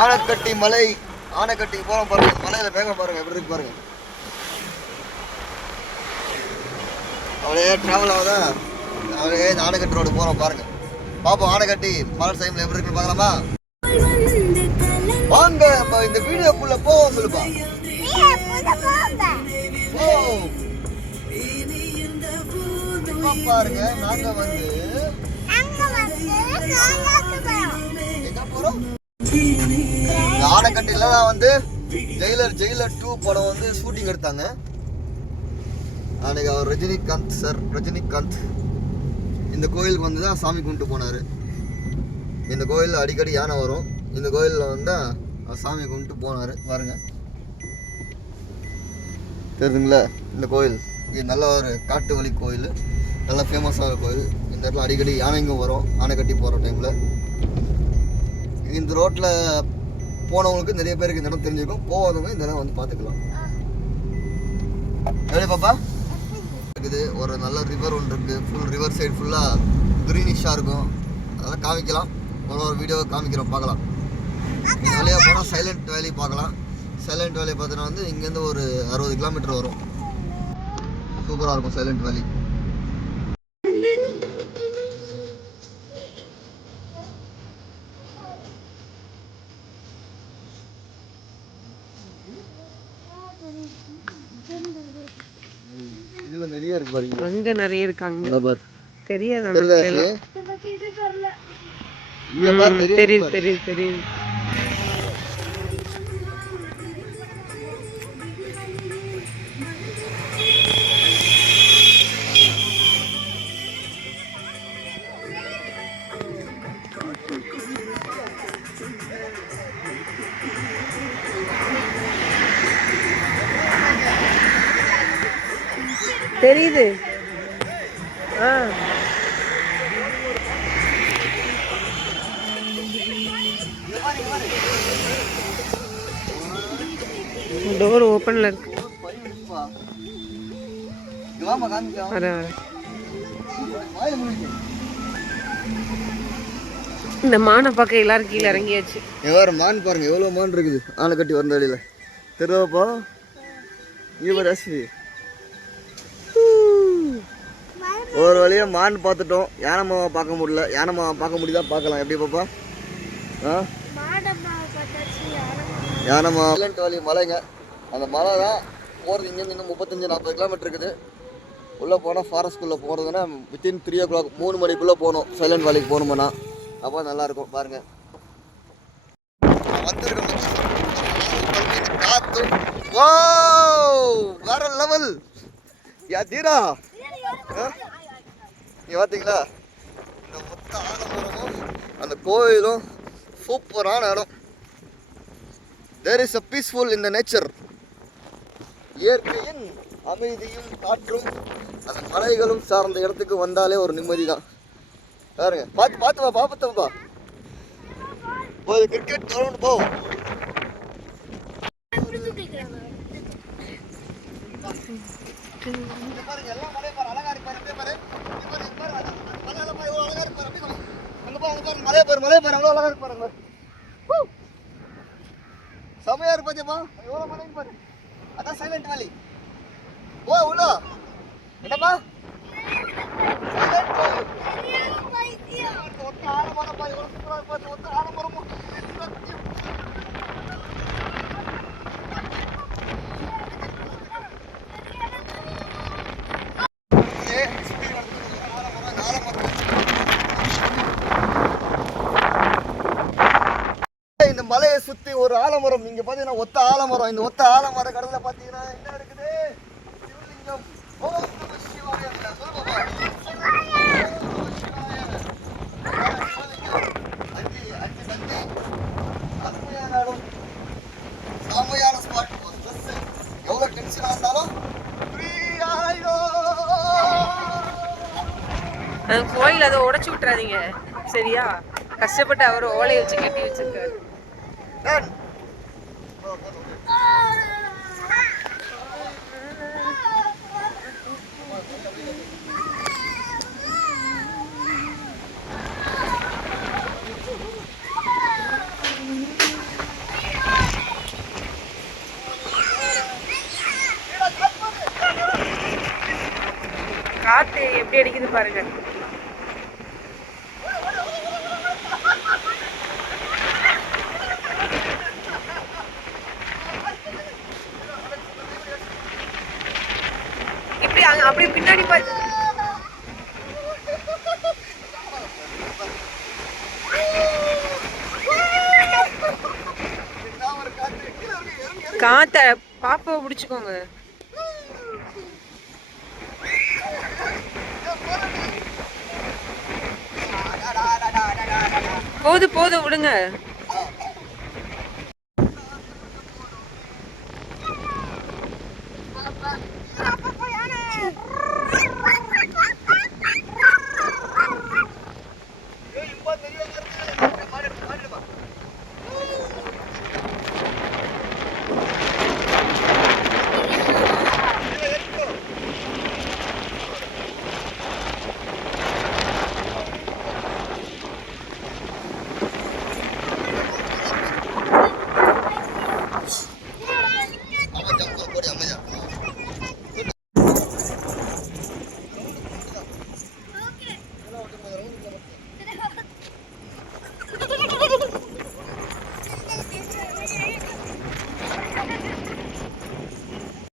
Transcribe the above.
ஆனைக்கட்டி மலை ஆனைக்கட்டி போகிறோம் பாருங்க மலையில வேகம் பாருங்க எப்படி இருக்கு பாருங்க. அப்படியே டிராவல் ஆகுதா? அப்படியே இந்த ஆனைக்கட்டி ரோடு போகிறோம் பாருங்க. பாப்போம் ஆனைக்கட்டி மலை டைம்ல எப்படி இருக்குன்னு பார்க்கலாமா? வாங்க நம்ம இந்த வீடியோக்குள்ள போவோம் சொல்லுப்பா. பாருங்க நாங்க வந்து எங்க போறோம்? இந்த ஆனைக்கட்டில தான் வந்து ஜெயிலர் ஜெயிலர் டூ படம் வந்து ஷூட்டிங் எடுத்தாங்க. அன்னைக்கு அவர் ரஜினிகாந்த் சார் ரஜினிகாந்த். இந்த கோயிலுக்கு வந்து தான் சாமி கும்பிட்டு போனார். இந்த கோயிலில் அடிக்கடி யானை வரும். இந்த கோயிலில் வந்து அவர் சாமி கும்பிட்டு போனார். பாருங்க. தெரியுதுங்களா? இந்த கோயில். இது நல்ல ஒரு காட்டு வழி கோயில். நல்ல ஃபேமஸான கோயில். இந்த இடத்துல அடிக்கடி யானைங்க வரும். ஆனைக்கட்டி போகிற டைமில் இந்த ரோட்டில் போனவங்களுக்கு நிறைய பேருக்கு இந்த இடம் தெரிஞ்சிருக்கும். போகாதவங்க இந்த இடம் வந்து பார்த்துக்கலாம். எப்படி பாப்பா? இருக்குது. ஒரு நல்ல ரிவர் ஒன்று இருக்குது ஃபுல் ரிவர் சைடு ஃபுல்லாக க்ரீனிஷாக இருக்கும். அதெல்லாம் காமிக்கலாம். ஒரு ஒரு வீடியோ காமிக்கிறோம். பார்க்கலாம். இந்த வழியாக போனால் சைலண்ட் வேலி பார்க்கலாம். சைலண்ட் வேலி பார்த்தீங்கன்னா வந்து இங்கேருந்து ஒரு அறுபது கிலோமீட்டர் வரும். சூப்பராக இருக்கும் சைலண்ட் வேலி நிறைய இருக்கு பாருங்க. அங்க நிறைய இருக்காங்க. நல்லா பாரு. தெரியாது தெரியுதா தெரியுது. தெரியுது. தெரியுது. ஆ. டோர் ஓப்பனில் இருக்கு. இந்த மானை பார்க்க எல்லாரும் கீழே இறங்கியாச்சு. இங்க மான் பாருங்க எவ்வளோ மான் இருக்குது. ஆளை கட்டி வந்த வழியில். தெரியாப்பா இவர் பாரு ஒரு வழியாக மான் பார்த்துட்டோம். யானை மாவை பார்க்க முடியல. யானை மாவை பார்க்க முடியுதா? பார்க்கலாம். எப்படி பாப்பா? ஆ? யானை மாவை. வழி மலைங்க. அந்த மலை தான் போகிறது இங்கேருந்து இன்னும் முப்பத்தஞ்சு நாற்பது கிலோமீட்டர் இருக்குது. உள்ளே போனால் ஃபாரஸ்ட்குள்ளே போகிறதுனா வித்தின் த்ரீ ஓ கிளாக் மூணு மணிக்குள்ளே போகணும். சைலண்ட் வேலைக்கு போகணுமாண்ணா அப்போ நல்லாயிருக்கும் பாருங்கள் வந்திருக்கோம் காத்தும் ஓ வேற லெவல் யா தீரா. ஆ? நீங்கள் பார்த்தீங்களா இந்த மொத்த ஆலமரமும் அந்த கோயிலும் சூப்பரான இடம். There is a peaceful in the nature இயற்கையின் அமைதியும் காற்றும் அந்த மலைகளும் சார்ந்த இடத்துக்கு வந்தாலே ஒரு நிம்மதி தான் பாருங்க. பார்த்து பார்த்து வா பாப்பத்தப்பா ஒரு கிரிக்கெட் கிரவுண்ட் போவோம் இங்க பாருங்க, எல்லா மலையும் பாரு, அழகா இருக்கு பாரு, அப்படியே பாரு. இங்க பாரு, இங்க பாரு, அந்த மலையெல்லாம் பாரு, எவ்வளவு அழகா இருக்கு பாரு, அப்படியே பாரு. அங்க மலையை பாரு, மலையை பாரு, எவ்வளவு அழகா இருக்கு செமையா இருக்கு பாத்தியம்மா? எவ்வளவு பாரு. அதான் சைலண்ட் வேலி ஓ உள்ள. என்னப்பா சைலண்ட் வேலி ஒத்த ஆலமரம் பாரு, எவ்வளவு சூப்பரா இருக்கு பாரு, ஒத்த ஆலமரமும். ஏ, சுத்தி கிடக்குது, ஆலமரம், இந்த ஆலமரம். இந்த மலையை சுத்தி ஒரு ஆலமரம் இங்க பாத்தீங்கன்னா ஒத்த ஆலமரம் இந்த ஒத்த ஆலமர கடவுள பாத்தீங்கன்னா என்ன இருக்குது சிவலிங்கம் ஓம் நம சிவாய சொல்லு பாப்பா. ஓம் நம சிவாய. அதான் சிவலிங்கம். அஞ்சு அஞ்சு சந்தி அருமையான இடம் செம்மையான ஸ்பாட் எவ்வளவு டென்ஷனா இருந்தாலும். அந்த கோயில் அதை உடைச்சு விட்டுறாதீங்க சரியா கஷ்டப்பட்டு அவர் ஓலையை வச்சு கட்டி வச்சிருக்காரு காற்று எப்படி அடிக்குது பாருங்க. அப்படி பின்னாடி பார்த்து காத்த பாப்பாவை பிடிச்சிக்கோங்க. போது போது விடுங்க.